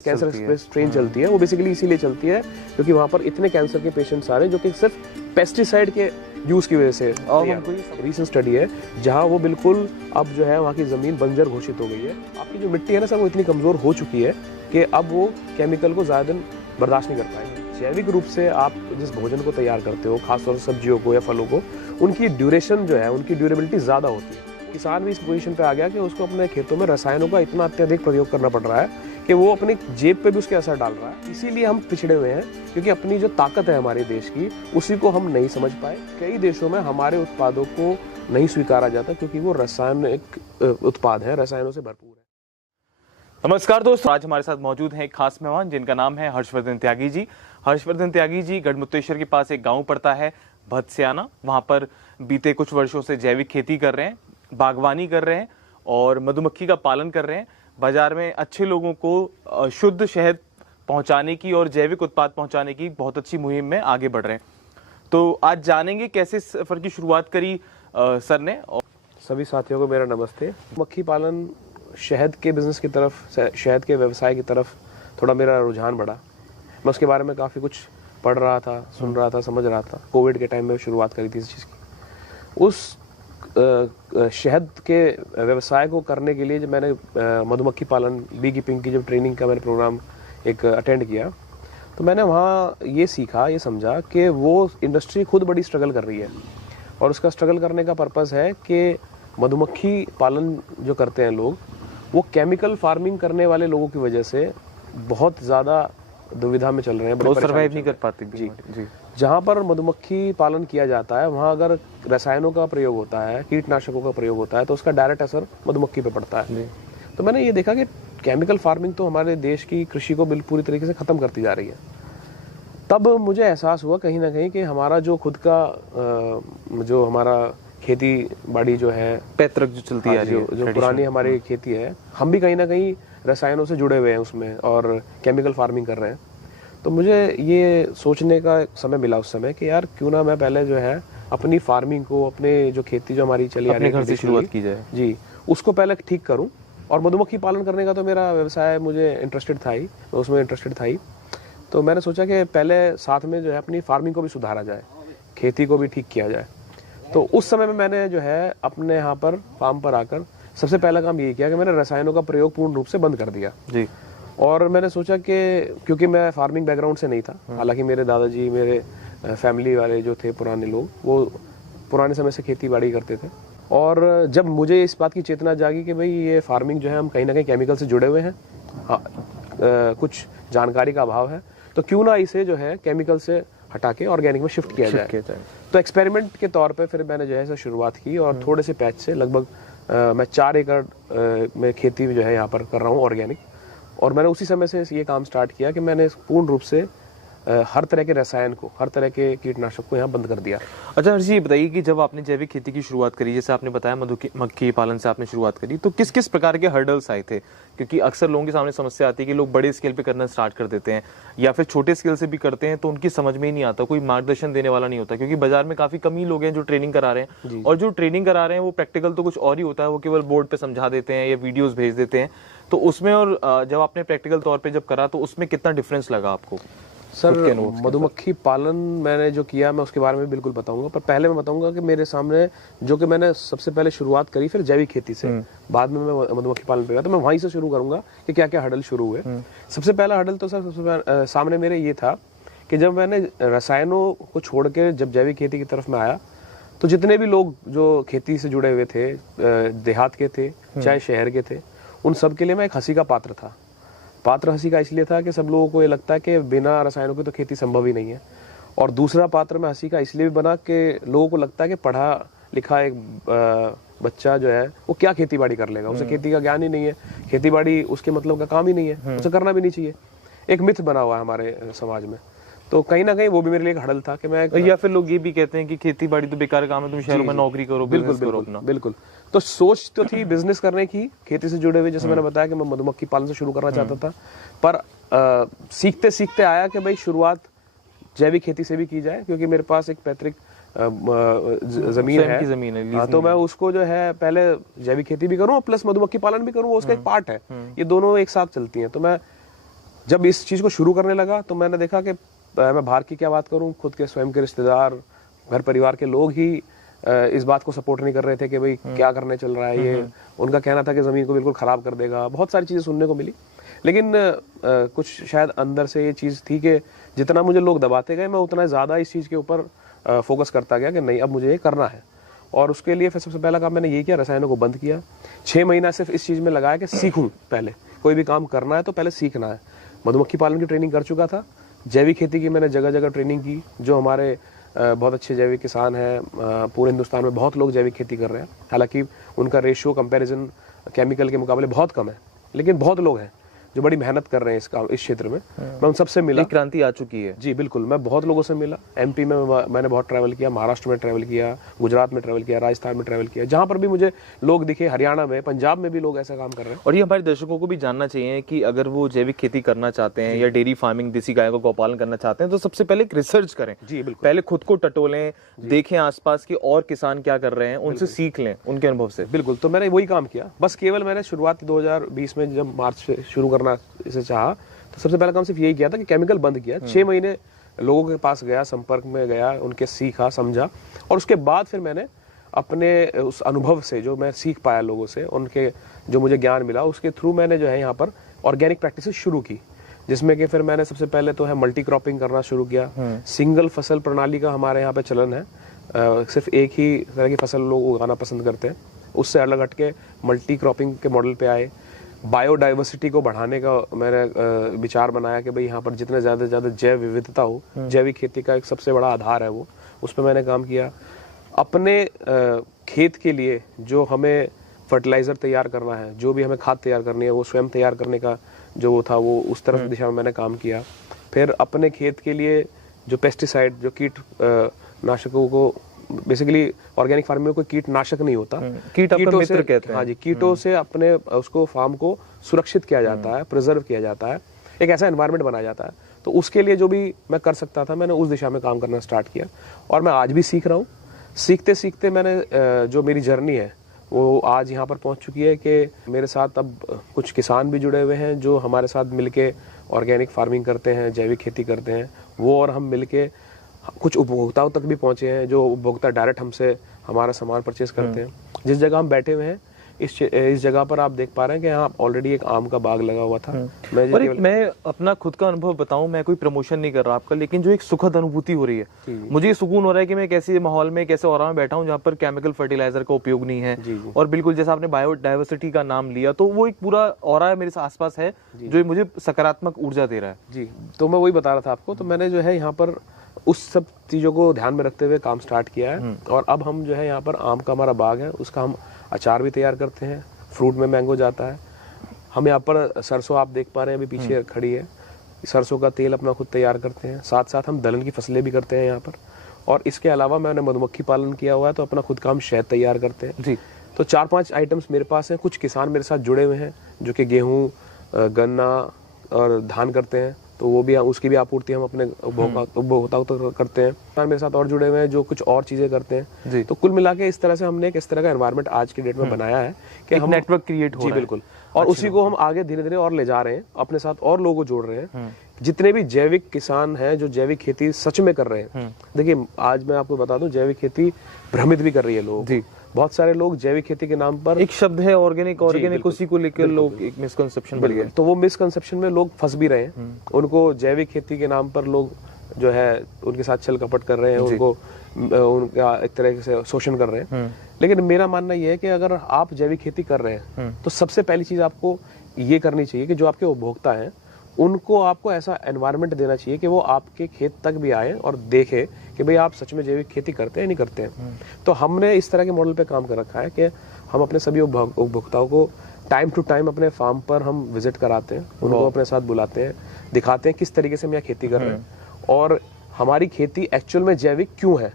Cancer express train चलती है, वो बेसिकली इसीलिए चलती है क्योंकि वहाँ पर इतने कैंसर के पेशेंट्स आ रहे हैं जो कि सिर्फ पेस्टिसाइड के यूज की वजह से। और रीसेंट स्टडी है जहाँ वो बिल्कुल अब जो है वहाँ की जमीन बंजर घोषित हो गई है। आपकी जो मिट्टी है ना सर, वो इतनी कमजोर हो चुकी है कि अब वो केमिकल को ज्यादा दिन बर्दाश्त नहीं कर पाएंगे। जैविक रूप से आप जिस भोजन को तैयार करते हो, खासतौर से सब्जियों को या फलों को, उनकी ड्यूरेशन जो है, उनकी ड्यूरेबिलिटी ज्यादा होती है। किसान भी इस पोजीशन पे आ गया कि उसको अपने खेतों में रसायनों का इतना अत्यधिक प्रयोग करना पड़ रहा है कि वो अपनी जेब पे भी उसके असर डाल रहा है। इसीलिए हम पिछड़े हुए हैं क्योंकि अपनी जो ताकत है हमारे देश की, उसी को हम नहीं समझ पाए। कई देशों में हमारे उत्पादों को नहीं स्वीकारा जाता क्योंकि वो रासायनिक उत्पाद है, रसायनों से भरपूर है। नमस्कार दोस्तों, आज हमारे साथ मौजूद हैं एक खास मेहमान जिनका नाम है हर्षवर्धन त्यागी जी। हर्षवर्धन त्यागी जी गढ़मुक्तेश्वर के पास एक गांव पड़ता है भदस्याना। वहां पर बीते कुछ वर्षों से जैविक खेती कर रहे हैं, बागवानी कर रहे हैं और मधुमक्खी का पालन कर रहे हैं। बाजार में अच्छे लोगों को शुद्ध शहद पहुंचाने की और जैविक उत्पाद पहुंचाने की बहुत अच्छी मुहिम में आगे बढ़ रहे हैं। तो आज जानेंगे कैसे सफर की शुरुआत करी सर ने। सभी साथियों को मेरा नमस्ते। मक्खी पालन, शहद के बिजनेस की तरफ, शहद के व्यवसाय की तरफ थोड़ा मेरा रुझान बढ़ा। मैं उसके बारे में काफ़ी कुछ पढ़ रहा था, सुन रहा था, समझ रहा था। कोविड के टाइम में शुरुआत करी थी इस चीज़ की। उस शहद के व्यवसाय को करने के लिए जब मैंने मधुमक्खी पालन, बी कीपिंग की जब ट्रेनिंग का मैंने प्रोग्राम एक अटेंड किया, तो मैंने वहाँ ये सीखा, ये समझा कि वो इंडस्ट्री खुद बड़ी स्ट्रगल कर रही है और उसका स्ट्रगल करने का पर्पज़ है कि मधुमक्खी पालन जो करते हैं लोग, वो केमिकल फार्मिंग करने वाले लोगों की वजह से बहुत ज़्यादा दुविधा में चल रहे हैं, वो सर्वाइव नहीं कर पाते। जी। जहाँ पर मधुमक्खी पालन किया जाता है वहाँ अगर रसायनों का प्रयोग होता है, कीटनाशकों का प्रयोग होता है, तो उसका डायरेक्ट असर मधुमक्खी पे पड़ता है। तो मैंने ये देखा कि केमिकल फार्मिंग तो हमारे देश की कृषि को पूरी तरीके से ख़त्म करती जा रही है। तब मुझे एहसास हुआ कहीं ना कहीं कि हमारा जो खुद का जो हमारा खेती बाड़ी जो है, पैतृक जो चलती है, जो पुरानी हमारी खेती है, हम भी कहीं ना कहीं रसायनों से जुड़े हुए हैं उसमें और केमिकल फार्मिंग कर रहे हैं। तो मुझे ये सोचने का समय मिला उस समय कि यार क्यों ना मैं पहले जो है अपनी फार्मिंग को, अपने जो खेती जो हमारी चली आ रही है, घर से शुरुआत की जाए जी, उसको पहले ठीक करूं। और मधुमक्खी पालन करने का तो मेरा व्यवसाय, मुझे इंटरेस्टेड था ही, मैं उसमें इंटरेस्टेड था ही। तो मैंने सोचा कि पहले साथ में जो है अपनी फार्मिंग को भी सुधारा जाए, खेती को भी ठीक किया जाए। तो उस समय में मैंने जो है अपने यहाँ पर फार्म पर आकर सबसे पहला काम यही किया कि मैंने रसायनों का प्रयोग पूर्ण रूप से बंद कर दिया जी। और मैंने सोचा कि क्योंकि मैं फार्मिंग बैकग्राउंड से नहीं था, हालांकि मेरे दादाजी, मेरे फैमिली वाले जो थे पुराने लोग, वो पुराने समय से खेती बाड़ी करते थे। और जब मुझे इस बात की चेतना जागी कि भाई ये फार्मिंग जो है हम कहीं ना कहीं केमिकल से जुड़े हुए हैं, कुछ जानकारी का अभाव है, तो क्यों ना इसे जो है केमिकल से हटा के ऑर्गेनिक में शिफ्ट किया जाए। तो एक्सपेरिमेंट के तौर पे फिर मैंने जो है शुरुआत की और थोड़े से पैच से लगभग मैं 4 एकड़ में खेती जो है यहाँ पर कर रहा हूँ ऑर्गेनिक। और मैंने उसी समय से ये काम स्टार्ट किया कि मैंने पूर्ण रूप से हर तरह के रसायन को, हर तरह के कीटनाशक को यहाँ बंद कर दिया। अच्छा हर्ष जी, ये बताइए कि जब आपने जैविक खेती की शुरुआत करी, जैसे आपने बताया मधुमक्खी पालन से आपने शुरुआत करी, तो किस किस प्रकार के हर्डल्स आए थे? क्योंकि अक्सर लोगों के सामने समस्या आती है कि लोग बड़े स्केल पे करना स्टार्ट कर देते हैं या फिर छोटे स्केल से भी करते हैं तो उनकी समझ में ही नहीं आता, कोई मार्गदर्शन देने वाला नहीं होता, क्योंकि बाजार में काफी कम ही लोग हैं जो ट्रेनिंग करा रहे हैं। और जो ट्रेनिंग करा रहे हैं वो प्रैक्टिकल तो कुछ और ही होता है, वो केवल बोर्ड पे समझा देते हैं या वीडियोस भेज देते हैं। तो उसमें और जब आपने प्रैक्टिकल तौर पे जब करा तो उसमें कितना डिफरेंस लगा आपको? सर, मधुमक्खी पालन मैंने जो किया मैं उसके बारे में बिल्कुल बताऊंगा, पर पहले मैं बताऊंगा कि मेरे सामने जो कि मैंने सबसे पहले शुरुआत करी फिर जैविक खेती से, बाद में मैं मधुमक्खी पालन पे गया, तो मैं वहीं से शुरू करूंगा कि क्या क्या हडल शुरू हुए। सबसे पहला हडल तो सर सामने मेरे ये था कि जब मैंने रसायनों को छोड़ के जब जैविक खेती की तरफ में आया, तो जितने भी लोग जो खेती से जुड़े हुए थे, देहात के थे चाहे शहर के थे, उन सब के लिए मैं एक हंसी का पात्र था। पात्र हंसी का इसलिए था कि सब लोगों को ये लगता है कि बिना रसायनों की तो खेती संभव ही नहीं है। और दूसरा पात्र में हंसी का इसलिए भी बना कि लोगों को लगता है कि पढ़ा लिखा एक बच्चा जो है वो क्या खेती बाड़ी कर लेगा, उसे खेती का ज्ञान ही नहीं है, खेती बाड़ी उसके मतलब का काम ही नहीं है, उसे करना भी नहीं चाहिए। एक मिथ बना हुआ है हमारे समाज में। तो कहीं ना कहीं वो भी मेरे लिए एक हड़ल था कि मैं, या फिर लोग ये भी कहते हैं कि खेती बाड़ी तो बेकार काम है, तुम शहरों में नौकरी करो, बिल्कुल। तो सोच तो थी बिजनेस करने की, खेती से जुड़े हुए, जैसे मैंने बताया कि मैं मधुमक्खी पालन से शुरू करना चाहता था, पर सीखते सीखते आया कि भाई शुरुआत जैविक खेती से भी की जाए, क्योंकि मेरे पास एक पैतृक जमीन है, तो मैं उसको जो है पहले जैविक खेती भी करूं प्लस मधुमक्खी पालन भी करूं, उसका एक पार्ट है, ये दोनों एक साथ चलती हैं। तो मैं जब इस चीज़ को शुरू करने लगा तो मैंने देखा कि मैं बाहर की क्या बात करूं, खुद के स्वयं के रिश्तेदार, घर परिवार के लोग ही इस बात को सपोर्ट नहीं कर रहे थे कि भाई क्या करने चल रहा है ये। उनका कहना था कि ज़मीन को बिल्कुल ख़राब कर देगा, बहुत सारी चीज़ें सुनने को मिली। लेकिन कुछ शायद अंदर से ये चीज़ थी कि जितना मुझे लोग दबाते गए मैं उतना ज़्यादा इस चीज़ के ऊपर फोकस करता गया कि नहीं, अब मुझे ये करना है। और उसके लिए फिर सबसे पहला काम मैंने ये किया, रसायनों को बंद किया। 6 महीना सिर्फ इस चीज़ में लगाया कि सीखूं। पहले कोई भी काम करना है तो पहले सीखना है। मधुमक्खी पालन की ट्रेनिंग कर चुका था, जैविक खेती की मैंने जगह जगह ट्रेनिंग की। जो हमारे बहुत अच्छे जैविक किसान हैं, पूरे हिंदुस्तान में बहुत लोग जैविक खेती कर रहे हैं। हालांकि उनका रेशियो कंपैरिजन केमिकल के मुकाबले बहुत कम है, लेकिन बहुत लोग हैं जो बड़ी मेहनत कर रहे हैं इस क्षेत्र में। मैं उन सबसे मिला। क्रांति आ चुकी है जी बिल्कुल। मैं बहुत लोगों से मिला। एमपी में मैंने बहुत ट्रैवल किया, महाराष्ट्र में ट्रैवल किया, गुजरात में ट्रैवल किया, राजस्थान में ट्रैवल किया, जहां पर भी मुझे लोग दिखे। हरियाणा में, पंजाब में भी लोग ऐसा काम कर रहे हैं। और ये हमारे दर्शकों को भी जानना चाहिए कि अगर वो जैविक खेती करना चाहते हैं या डेयरी फार्मिंग, देसी गाय का गौपालन करना चाहते हैं, तो सबसे पहले एक रिसर्च करें। जी बिल्कुल। पहले खुद को टटोलें, देखें आसपास के और किसान क्या कर रहे हैं, उनसे सीख लें, उनके अनुभव से। बिल्कुल। तो मैंने वही काम किया। बस केवल मैंने शुरुआत 2020 में जब मार्च से शुरू करना इसे चाहा, तो सबसे पहला काम सिर्फ यही किया था कि केमिकल बंद किया। 6 महीने लोगों के पास गया, संपर्क में गया, उनके सीखा, समझा। और उसके बाद फिर मैंने अपने उस अनुभव से जो मैं सीख पाया लोगों से, उनके जो मुझे ज्ञान मिला, उसके थ्रू मैंने जो है यहाँ पर ऑर्गेनिक प्रैक्टिसेस शुरू की। जिसमें कि फिर मैंने सबसे पहले तो है मल्टी क्रॉपिंग करना शुरू किया। सिंगल फसल प्रणाली का हमारे यहाँ पे चलन है। सिर्फ एक ही तरह की फसल लोग उगाना पसंद करते हैं। उससे अलग हटके मल्टी क्रॉपिंग के मॉडल पे आए। बायोडाइवर्सिटी को बढ़ाने का मैंने विचार बनाया कि भाई यहाँ पर जितने ज़्यादा से ज़्यादा जैव विविधता हो, जैविक खेती का एक सबसे बड़ा आधार है वो, उस पर मैंने काम किया। अपने खेत के लिए जो हमें फर्टिलाइज़र तैयार करना है, जो भी हमें खाद तैयार करनी है, वो स्वयं तैयार करने का जो वो था, वो उस तरफ दिशा में मैंने काम किया। फिर अपने खेत के लिए जो पेस्टिसाइड, जो कीट नाशकों को, बेसिकली ऑर्गेनिक फार्मिंग में कोई कीटनाशक नहीं होता, कीटों से कहते हैं। हाँ जी, कीटों से अपने उसको फार्म को सुरक्षित किया जाता है, प्रिजर्व किया जाता है, एक ऐसा एनवायरनमेंट बनाया जाता है। तो उसके लिए जो भी मैं कर सकता था, मैंने उस दिशा में काम करना स्टार्ट किया। और मैं आज भी सीख रहा हूँ। सीखते सीखते मैंने जो मेरी जर्नी है वो आज यहाँ पर पहुँच चुकी है कि मेरे साथ अब कुछ किसान भी जुड़े हुए हैं जो हमारे साथ मिलके ऑर्गेनिक फार्मिंग करते हैं, जैविक खेती करते हैं। वो और हम मिलके कुछ उपभोक्ताओं तक भी पहुंचे हैं, जो उपभोक्ता डायरेक्ट हमसे हमारा सामान परचेज करते हैं। जिस जगह हम बैठे हुए हैं, इस जगह पर आप देख पा रहे हैं कि यहाँ ऑलरेडी एक आम का बाग लगा हुआ था। मैं अपना खुद का अनुभव बताऊं, मैं कोई प्रमोशन नहीं कर रहा आपका, लेकिन जो एक सुखद अनुभूति हो रही है, मुझे सुकून हो रहा है कि मैं एक ऐसे माहौल में, एक ऐसे औरा में बैठा हूं जहाँ पर केमिकल फर्टिलाइजर का उपयोग नहीं है। और बिल्कुल जैसा आपने बायोडाइवर्सिटी का नाम लिया, तो वो एक पूरा औरा मेरे आसपास है जो मुझे सकारात्मक ऊर्जा दे रहा है। जी, तो मैं वही बता रहा था आपको। तो मैंने जो है यहाँ पर उस सब चीज़ों को ध्यान में रखते हुए काम स्टार्ट किया है। और अब हम जो है यहाँ पर आम का हमारा बाग है, उसका हम अचार भी तैयार करते हैं। फ्रूट में मैंगो जाता है। हम यहाँ पर सरसों आप देख पा रहे हैं, अभी पीछे खड़ी है, सरसों का तेल अपना खुद तैयार करते हैं। साथ साथ हम दलहन की फसलें भी करते हैं यहाँ पर। और इसके अलावा मैंने मधुमक्खी पालन किया हुआ है, तो अपना खुद का हम शहद तैयार करते हैं। जी, तो 4-5 आइटम्स मेरे पास हैं। कुछ किसान मेरे साथ जुड़े हुए हैं जो कि गेहूँ, गन्ना और धान करते हैं, तो वो भी, उसकी भी आपूर्ति हम अपने उपभोक्ताओं तक करते हैं। मेरे साथ और जुड़े हुए हैं जो कुछ और चीजें करते हैं। जी, तो कुल मिला के इस तरह से हमने एक इस तरह का एनवायरनमेंट आज की डेट में बनाया है कि हम नेटवर्क क्रिएट हो रहा है। जी बिल्कुल। और उसी को हम आगे धीरे धीरे और ले जा रहे हैं, अपने साथ और लोगों को जोड़ रहे हैं। जितने भी जैविक किसान हैं जो जैविक खेती सच में कर रहे हैं, देखिए आज मैं आपको बता दूं, जैविक खेती भ्रमित भी कर रही है लोग। बहुत सारे लोग जैविक खेती के नाम पर, एक शब्द है ऑर्गेनिक, उसी को लेकर लोग एक मिसकंसेप्शन बन गया, तो वो मिसकंसेप्शन में लोग फंस भी रहे हैं। उनको जैविक खेती के नाम पर लोग जो है उनके साथ छल कपट कर रहे हैं, उनको उनका एक तरह से शोषण कर रहे हैं। लेकिन मेरा मानना यह है कि अगर आप जैविक खेती कर रहे हैं तो सबसे पहली चीज आपको ये करनी चाहिए कि जो आपके उपभोक्ता हैं उनको आपको ऐसा एनवायरनमेंट देना चाहिए कि वो आपके खेत तक भी आए और देखें कि भाई आप सच में जैविक खेती करते हैं नहीं करते हैं। तो हमने इस तरह के मॉडल पे काम कर रखा है कि हम अपने सभी उपभोक्ताओं को टाइम टू टाइम अपने फार्म पर हम विजिट कराते हैं, उनको अपने साथ बुलाते हैं, दिखाते हैं किस तरीके से हम यहाँ खेती कर रहे हैं और हमारी खेती एक्चुअल में जैविक क्यों है।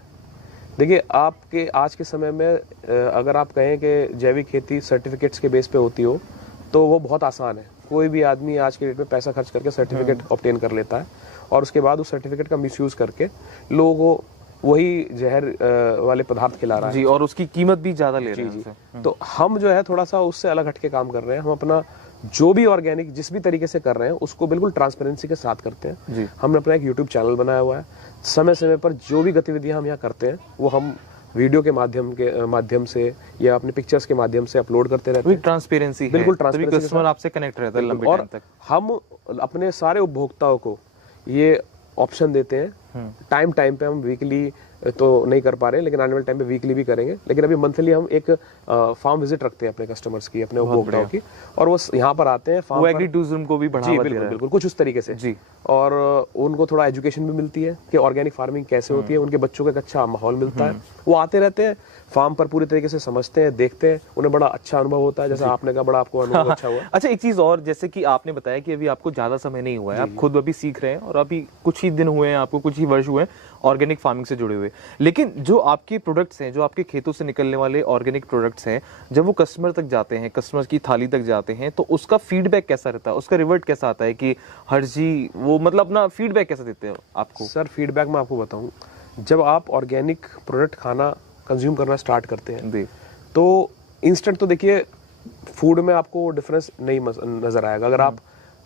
देखिए, आपके आज के समय में अगर आप कहें कि जैविक खेती सर्टिफिकेट्स के बेस पे होती हो तो वो बहुत आसान है। कोई भी आदमी आज के डेट में पैसा खर्च करके सर्टिफिकेट ऑब्टेन कर लेता है और उसके बाद उस सर्टिफिकेट का मिसयूज करके लोगों को वही जहर वाले पदार्थ खिला रहा है। जी, और उसकी कीमत भी ज्यादा ले रहे हैं। तो हम जो है थोड़ा सा उससे अलग हटके काम कर रहे हैं। हम अपना जो भी ऑर्गेनिक जिस भी तरीके से कर रहे हैं उसको बिल्कुल ट्रांसपेरेंसी के साथ करते हैं जी। हमने अपना एक यूट्यूब चैनल बनाया हुआ है, समय समय पर जो भी गतिविधियां हम यहाँ करते हैं वो हम वीडियो के माध्यम से या अपने पिक्चर्स के माध्यम से अपलोड करते रहते हैं। ट्रांसपेरेंसी बिल्कुल तभी ट्रांसपेरेंसी के कस्टमर आपसे कनेक्ट रहता है लंबे और टाइम तक। हम अपने सारे उपभोक्ताओं को ये ऑप्शन देते हैं। टाइम पे हम वीकली तो नहीं कर पा रहे लेकिन आने वाले टाइम पे वीकली भी करेंगे, लेकिन अभी मंथली हम एक फार्म विजिट रखते हैं अपने कस्टमर्स की, अपने उपभोक्ताओं की, और वो यहाँ पर आते हैं फार्म वो एग्री टूरिज्म को भी बढ़ावा दे रहा है। बिल्कुल कुछ उस तरीके से जी। और उनको थोड़ा एजुकेशन भी मिलती है कि ऑर्गेनिक फार्मिंग कैसे होती है, उनके बच्चों को एक अच्छा माहौल मिलता है, वो आते रहते हैं फार्म पर पूरी तरीके से समझते हैं, देखते हैं, उन्हें बड़ा अच्छा अनुभव होता है, जैसे आपने कहा बड़ा आपको अनुभव अच्छा हुआ। अच्छा, एक चीज और, जैसे कि आपने बताया कि अभी आपको ज्यादा समय नहीं हुआ है, आप खुद अभी सीख रहे हैं और अभी कुछ ही दिन हुए हैं, आपको कुछ ही वर्ष हुए हैं ऑर्गेनिक फार्मिंग से जुड़े हुए, लेकिन जो आपके प्रोडक्ट्स हैं, जो आपके खेतों से निकलने वाले ऑर्गेनिक प्रोडक्ट्स हैं, जब वो कस्टमर तक जाते हैं, कस्टमर की थाली तक जाते हैं, तो उसका फीडबैक कैसा रहता है, उसका रिवर्ट कैसा आता है कि हर जी वो मतलब अपना फीडबैक कैसा देते हैं आपको? सर फीडबैक मैं आपको बताऊं, जब आप ऑर्गेनिक प्रोडक्ट खाना कंज्यूम करना स्टार्ट करते हैं तो इंस्टेंट तो देखिए फूड में आपको डिफरेंस नहीं नजर आएगा। अगर आप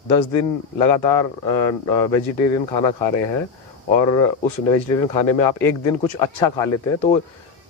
10 दिन लगातार वेजिटेरियन खाना खा रहे हैं और उस वेजिटेरियन खाने में आप एक दिन कुछ अच्छा खा लेते हैं तो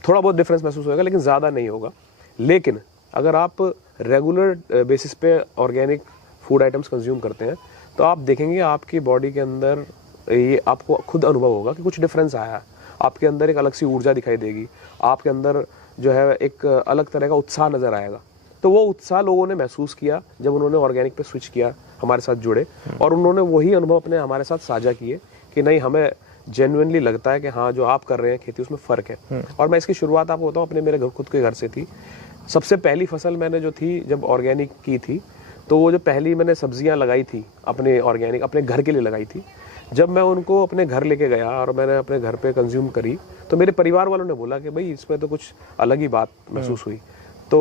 थोड़ा बहुत डिफरेंस महसूस होगा, लेकिन ज़्यादा नहीं होगा। लेकिन अगर आप रेगुलर बेसिस पे ऑर्गेनिक फूड आइटम्स कंज्यूम करते हैं तो आप देखेंगे आपकी बॉडी के अंदर ये आपको खुद अनुभव होगा कि कुछ डिफरेंस आया है, आपके अंदर एक अलग सी ऊर्जा दिखाई देगी, आपके अंदर जो है एक अलग तरह का उत्साह नजर आएगा। तो वो उत्साह लोगों ने महसूस किया जब उन्होंने ऑर्गेनिक पे स्विच किया, हमारे साथ जुड़े, और उन्होंने वही अनुभव अपने हमारे साथ साझा किए कि नहीं हमें जेन्युइनली लगता है कि हाँ जो आप कर रहे हैं खेती उसमें फ़र्क है। और मैं इसकी शुरुआत आपको बताऊँ अपने मेरे खुद के घर से थी। सबसे पहली फसल मैंने जो थी जब ऑर्गेनिक की थी तो वो जो पहली मैंने सब्जियां लगाई थी अपने ऑर्गेनिक अपने घर के लिए लगाई थी, जब मैं उनको अपने घर लेके गया और मैंने अपने घर पे कंज्यूम करी तो मेरे परिवार वालों ने बोला कि भाई इसमें तो कुछ अलग ही बात महसूस हुई। तो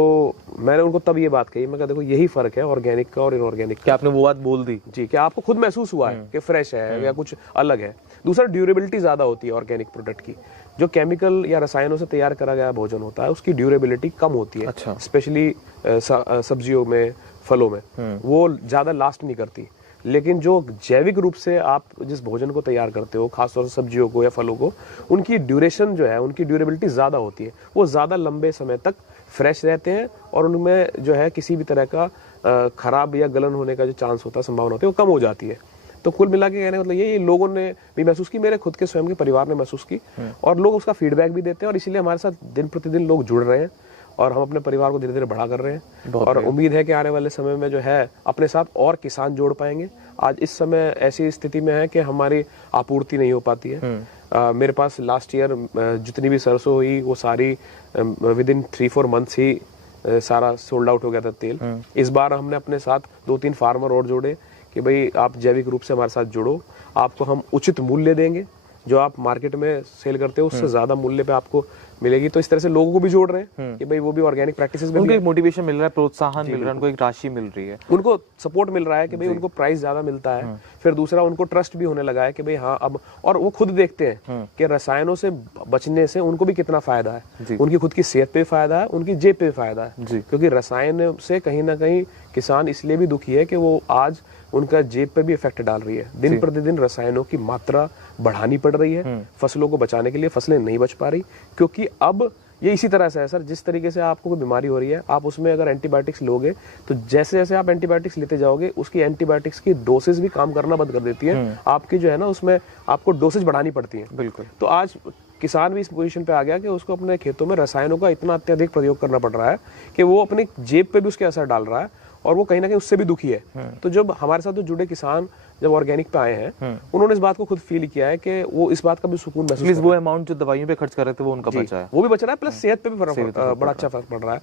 मैंने उनको तब ये बात कही, मैं कहा देखो यही फर्क है ऑर्गेनिक का और इनऑर्गेनिक का। क्या आपने वो बात बोल दी? जी, क्या आपको खुद महसूस हुआ है कि फ्रेश है या कुछ अलग है। दूसरा ड्यूरेबिलिटी ज्यादा होती है ऑर्गेनिक प्रोडक्ट की, जो केमिकल या रसायनों से तैयार करा गया भोजन होता है उसकी ड्यूरेबिलिटी कम होती है। अच्छा। स्पेशली सब्जियों में, फलों में वो ज्यादा लास्ट नहीं करती। लेकिन जो जैविक रूप से आप जिस भोजन को तैयार करते हो, खासतौर से सब्जियों को या फलों को, उनकी ड्यूरेशन जो है, उनकी ड्यूरेबिलिटी ज्यादा होती है, वो ज्यादा लंबे समय तक फ्रेश रहते हैं और उनमें जो है किसी भी तरह का खराब या गलन होने का जो चांस होता है, संभावना होती है, वो कम हो जाती है। तो कुल मिला के कहने मतलब ये लोगों ने भी महसूस की, मेरे खुद के स्वयं के परिवार ने महसूस की, और लोग उसका फीडबैक भी देते हैं, और इसीलिए हमारे साथ दिन प्रतिदिन लोग जुड़ रहे हैं और हम अपने परिवार को धीरे धीरे बड़ा कर रहे हैं। और उम्मीद है कि आने वाले समय में जो है अपने साथ और किसान जोड़ पाएंगे। आज इस समय ऐसी स्थिति में है कि हमारी आपूर्ति नहीं हो पाती है। मेरे पास लास्ट ईयर जितनी भी सरसों हुई वो सारी विद इन 3-4 मंथ्स ही सारा सोल्ड आउट हो गया था तेल। इस बार हमने अपने साथ 2-3 फार्मर और जोड़े कि भाई आप जैविक रूप से हमारे साथ जुड़ो, आपको हम उचित मूल्य देंगे, जो आप मार्केट में सेल करते हो उससे ज्यादा मूल्य पे आपको मिलेगी। तो इस तरह से लोगों को भी जोड़ रहे हैं कि भाई वो भी ऑर्गेनिक प्रैक्टिसेस में उनको एक मोटिवेशन मिल रहा है, प्रोत्साहन मिल रहा है, उनको एक राशि मिल रही है, उनको सपोर्ट मिल रहा है कि भाई उनको प्राइस ज्यादा मिलता है। फिर दूसरा उनको ट्रस्ट भी होने लगा है कि भाई हाँ अब, और वो खुद देखते हैं कि रसायनों से बचने से उनको भी कितना फायदा है, उनकी खुद की सेहत पे फायदा है, उनकी जेब पे फायदा है। क्योंकि रसायन से कहीं ना कहीं किसान इसलिए भी दुखी है कि वो आज उनका जेब पे भी इफेक्ट डाल रही है। दिन प्रतिदिन रसायनों की मात्रा बढ़ानी पड़ रही है फसलों को बचाने के लिए, फसलें नहीं बच पा रही। क्योंकि अब ये इसी तरह से है सर, जिस तरीके से आपको कोई बीमारी हो रही है, आप उसमें अगर एंटीबायोटिक्स लोगे तो जैसे जैसे आप एंटीबायोटिक्स लेते जाओगे उसकी एंटीबायोटिक्स की डोसेज भी काम करना बंद कर देती है। आपकी जो है ना उसमें आपको डोसेज बढ़ानी पड़ती है। बिल्कुल। तो आज किसान भी इस पोजीशन पे आ गया कि उसको अपने खेतों में रसायनों का इतना अत्यधिक प्रयोग करना पड़ रहा है कि वो अपनी जेब पे भी उसके असर डाल रहा है और वो कहीं ना कहीं उससे भी दुखी है। तो जब हमारे साथ जो जुड़े किसान जब ऑर्गेनिक पे आए हैं, उन्होंने इस बात को खुद फील किया है कि वो इस बात का भी सुकून महसूस कर रहे हैं। वो अमाउंट जो दवाइयों पे खर्च कर रहे थे वो उनका बचा है, वो भी बच रहा है, प्लस सेहत पे भी बड़ा अच्छा फर्क पड़ रहा है।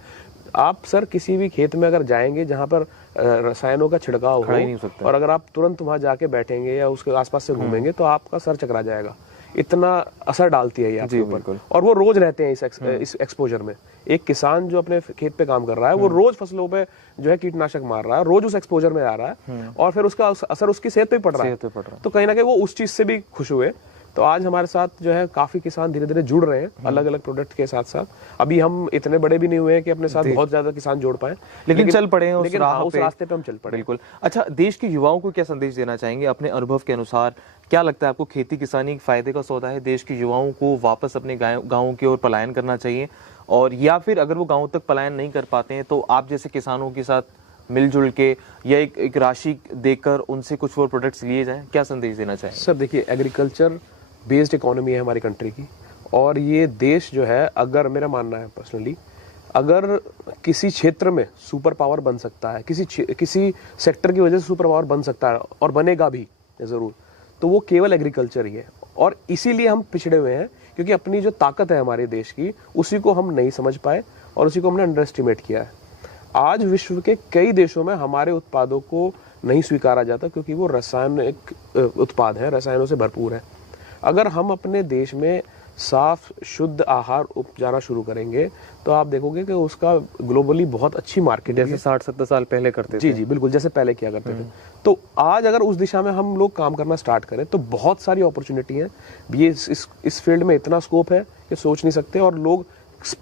आप सर किसी भी खेत में अगर जाएंगे जहां पर रसायनों का छिड़काव हो, और अगर आप तुरंत वहां जाके बैठेंगे या उसके आसपास से घूमेंगे तो आपका सर चकरा जाएगा, इतना असर डालती है ये आपके ऊपर। और वो रोज रहते हैं इस एक्सपोजर में। एक किसान जो अपने खेत पे काम कर रहा है वो रोज फसलों पे जो है कीटनाशक मार रहा है, रोज उस एक्सपोजर में आ रहा है, और फिर उसका असर उसकी सेहत पे पड़ रहा है। तो कहीं ना कहीं वो उस चीज से भी खुश हुए तो आज हमारे साथ जो है काफी किसान धीरे धीरे जुड़ रहे हैं अलग अलग प्रोडक्ट के साथ साथ। अभी हम इतने बड़े भी नहीं हुए हैं कि अपने साथ बहुत ज्यादा किसान जोड़ पाए, लेकिन चल पड़े हैं उस रास्ते पे हम चल पड़े। बिल्कुल। अच्छा, देश के युवाओं को क्या संदेश देना चाहेंगे अपने अनुभव के अनुसार? क्या लगता है आपको, खेती किसानी फायदे का सौदा है? देश के युवाओं को वापस अपने गाँव की ओर पलायन करना चाहिए, और या फिर अगर वो गाँव तक पलायन नहीं कर पाते हैं तो आप जैसे किसानों के साथ मिलजुल के या एक राशि देकर उनसे कुछ वो प्रोडक्ट्स लिए जाएं? क्या संदेश देना चाहेंगे? सर देखिए, एग्रीकल्चर बेस्ड इकोनॉमी है हमारी कंट्री की, और ये देश जो है, अगर मेरा मानना है पर्सनली, अगर किसी क्षेत्र में सुपर पावर बन सकता है, किसी सेक्टर की वजह से सुपर पावर बन सकता है और बनेगा भी जरूर, तो वो केवल एग्रीकल्चर ही है। और इसीलिए हम पिछड़े हुए हैं, क्योंकि अपनी जो ताकत है हमारे देश की, उसी को हम नहीं समझ पाए और उसी को हमने अंडर एस्टिमेट किया है। आज विश्व के कई देशों में हमारे उत्पादों को नहीं स्वीकारा जाता, क्योंकि वो रासायनिक उत्पाद है, रसायनों से भरपूर है। अगर हम अपने देश में साफ शुद्ध आहार उपजाना शुरू करेंगे तो आप देखोगे कि उसका ग्लोबली बहुत अच्छी मार्केट है, जैसे 60-70 साल पहले करते थे। जी जी बिल्कुल, जैसे पहले किया करते थे। तो आज अगर उस दिशा में हम लोग काम करना स्टार्ट करें तो बहुत सारी अपॉर्चुनिटी है। ये इस फील्ड में इतना स्कोप है कि सोच नहीं सकते, और लोग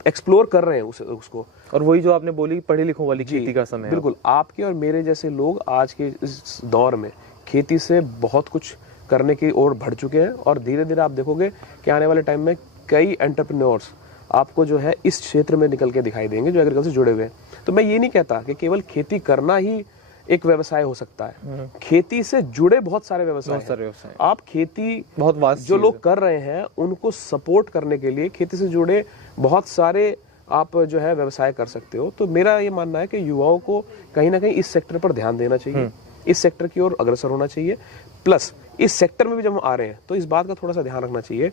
एक्सप्लोर कर रहे हैं उसको। और वही जो आपने बोली, पढ़े लिखों वाली खेती का समय है। बिल्कुल, आपके और मेरे जैसे लोग आज के इस दौर में खेती से बहुत कुछ करने की ओर बढ़ चुके हैं, और धीरे धीरे आप देखोगे कि आने वाले टाइम में कई एंटरप्रेन्योर्स आपको जो है इस क्षेत्र में निकल के दिखाई देंगे जो एग्रीकल्चर से जुड़े हुए हैं। तो मैं ये नहीं कहता कि केवल खेती करना ही एक व्यवसाय हो सकता है, खेती से जुड़े बहुत सारे व्यवसाय हैं। आप खेती बहुत वास्ट जो लोग कर रहे हैं उनको सपोर्ट करने के लिए खेती से जुड़े बहुत सारे आप जो है व्यवसाय कर सकते हो। तो मेरा ये मानना है कि युवाओं को कहीं ना कहीं इस सेक्टर पर ध्यान देना चाहिए, इस सेक्टर की ओर अग्रसर होना चाहिए। प्लस इस सेक्टर में भी जब हम आ रहे हैं तो इस बात का थोड़ा सा ध्यान रखना चाहिए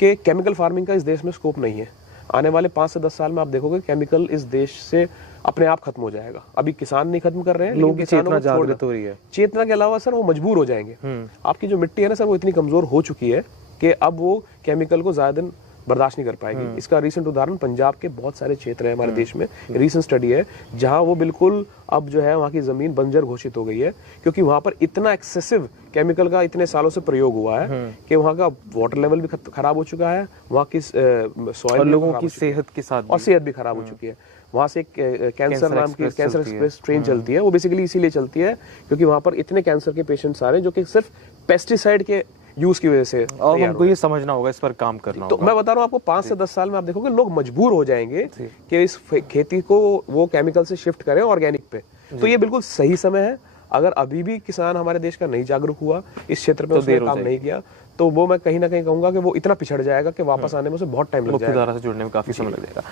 कि केमिकल फार्मिंग का इस देश में स्कोप नहीं है। आने वाले 5 से 10 साल में आप देखोगे केमिकल इस देश से अपने आप खत्म हो जाएगा। अभी किसान नहीं खत्म कर रहे हैं, लोगों की चेतना जागृत हो रही है। चेतना के अलावा सर वो मजबूर हो जाएंगे। आपकी जो मिट्टी है ना सर, वो इतनी कमजोर हो चुकी है कि अब वो केमिकल को ज्यादा दिन बर्दाश्त नहीं कर पाएगी। इसका रीसेंट उदाहरण पंजाब के बहुत सारे क्षेत्र है हमारे देश में, रीसेंट स्टडी है, जहां वो बिल्कुल अब जो है वहां की जमीन बंजर घोषित हो गई है, क्योंकि वहां पर इतना एक्सेसिव केमिकल का इतने सालों से प्रयोग हुआ है कि वहां का वाटर लेवल भी खराब हो चुका है, वहां की सॉइल, लोगों की सेहत के साथ और सेहत भी खराब हो चुकी है। वहां से कैंसर नाम की कैंसर एक्सप्रेस ट्रेन चलती है, वो बेसिकली इसीलिए चलती है क्योंकि वहां पर इतने कैंसर के पेशेंट्स आ रहे हैं जो कि सिर्फ पेस्टिसाइड के यूज की वजह से। और हमको ये समझना होगा, इस पर काम करना तो होगा। मैं बता रहा हूँ आपको 5 से 10 साल में आप देखोगे लोग मजबूर हो जाएंगे कि इस खेती को वो केमिकल से शिफ्ट करें ऑर्गेनिक पे। तो ये बिल्कुल सही समय है। अगर अभी भी किसान हमारे देश का नहीं जागरूक हुआ, इस क्षेत्र में उसने काम नहीं किया, तो वो मैं कहीं ना कहीं कहूंगा कि वो इतना पिछड़ जाएगा कि वापस आने में उसे बहुत टाइम लग जाएगा, मुख्यधारा से जुड़ने में काफी समय लग जाएगा।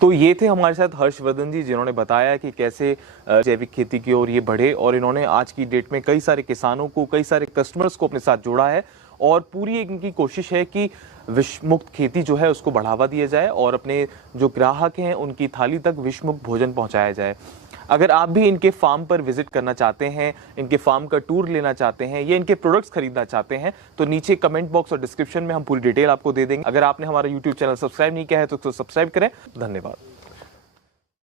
तो ये थे हमारे साथ हर्षवर्धन जी, जिन्होंने बताया कि कैसे जैविक खेती की ओर ये बढ़े, और इन्होंने आज की डेट में कई सारे किसानों को, कई सारे कस्टमर्स को अपने साथ जोड़ा है, और पूरी इनकी कोशिश है कि विष मुक्त खेती जो है उसको बढ़ावा दिया जाए और अपने जो ग्राहक हैं उनकी थाली तक विष मुक्त भोजन पहुंचाया जाए। अगर आप भी इनके फार्म पर विजिट करना चाहते हैं, इनके फार्म का टूर लेना चाहते हैं या इनके प्रोडक्ट्स खरीदना चाहते हैं, तो नीचे कमेंट बॉक्स और डिस्क्रिप्शन में हम पूरी डिटेल आपको दे देंगे। अगर आपने हमारा यूट्यूब चैनल सब्सक्राइब नहीं किया है तो सब्सक्राइब करें। धन्यवाद।